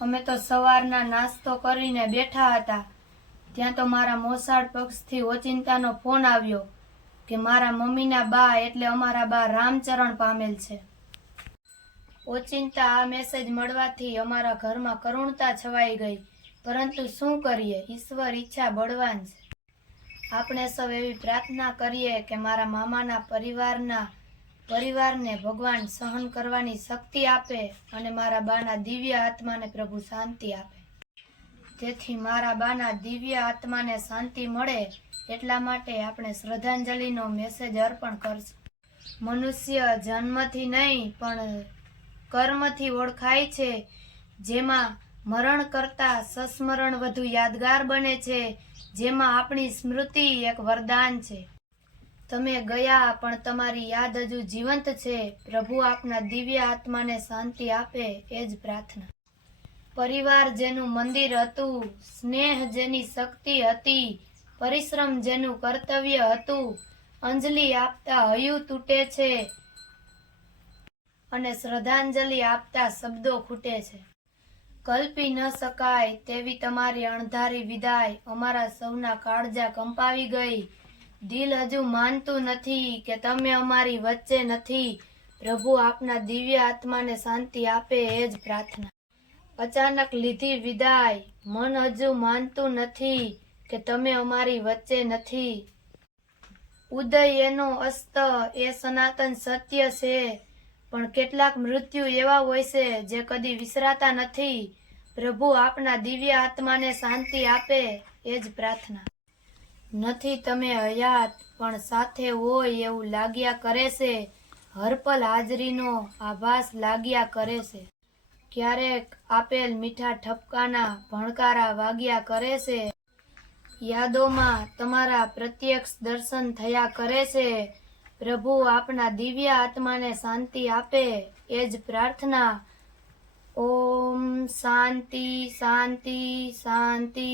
અમે તો સવારના નાસ્તો કરીને બેઠા હતા. ત્યાં તો મારા મોસાળ પક્ષથી ઓચિંતાનો ફોન આવ્યો કે મારા મમ્મીના બા એટલે અમારા બા રામચરણ પામેલ છે. ઓચિંતા આ મેસેજ મળવાથી અમારા ઘરમાં કરુણતા છવાઈ ગઈ. પરંતુ શું કરીએ? ઈશ્વર ઈચ્છા બળવાન છે. આપણે સૌ એવી પ્રાર્થના કરીએ કે મારા મામાના પરિવારના પરિવારને ભગવાન સહન કરવાની શક્તિ આપે અને મારા બાના દિવ્ય આત્માને પ્રભુ શાંતિ આપે. તેથી મારા બાના દિવ્ય આત્માને શાંતિ મળે એટલા માટે આપણે શ્રદ્ધાંજલિનો મેસેજ અર્પણ કરશું. મનુષ્ય જન્મથી નહીં, પણ કર્મથી ઓળખાય છે. જેમાં મરણ કરતા સસ્મરણ વધુ યાદગાર બને છે. જેમાં આપણી સ્મૃતિ એક વરદાન છે. તમે ગયા, પણ તમારી યાદ હજુ જીવંત છે. પ્રભુ આપના દિવ્ય આત્માને શાંતિ આપે, એ જ પ્રાર્થના. પરિવાર જેનું મંદિર હતું, સ્નેહ જેની શક્તિ હતી, પરિશ્રમ જેનું કર્તવ્ય હતું. અંજલિ આપતા હયું તૂટે છે અને શ્રદ્ધાંજલિ આપતા શબ્દો ખૂટે છે. કલ્પી ન શકાય તેવી તમારી અણધારી વિદાય અમારા સૌના કાળજા કંપાવી ગઈ. દિલ હજુ માનતું નથી કે તમે અમારી વચ્ચે નથી. પ્રભુ આપના દિવ્ય આત્માને શાંતિ આપે એ જ પ્રાર્થના. અચાનક લીધી વિદાય. મન હજુ માનતું નથી કે તમે અમારી વચ્ચે નથી. ઉદય એનો અસ્ત, એ સનાતન સત્ય છે. પણ કેટલાક મૃત્યુ એવા હોય છે જે કદી વિસરાતા નથી. પ્રભુ આપના દિવ્ય આત્માને શાંતિ આપે એ જ પ્રાર્થના. નથી તમે હયાત, પણ સાથે હોય એવું લાગ્યા કરે છે. હરપલ હાજરીનો આભાસ લાગ્યા કરે છે. ક્યારેક આપેલ મીઠા ઠપકાના ભણકારા વાગ્યા કરે છે. યાદોમાં તમારા પ્રત્યક્ષ દર્શન થયા કરે છે. પ્રભુ આપના દિવ્ય આત્માને શાંતિ આપે, એ જ પ્રાર્થના. ઓમ શાંતિ શાંતિ શાંતિ.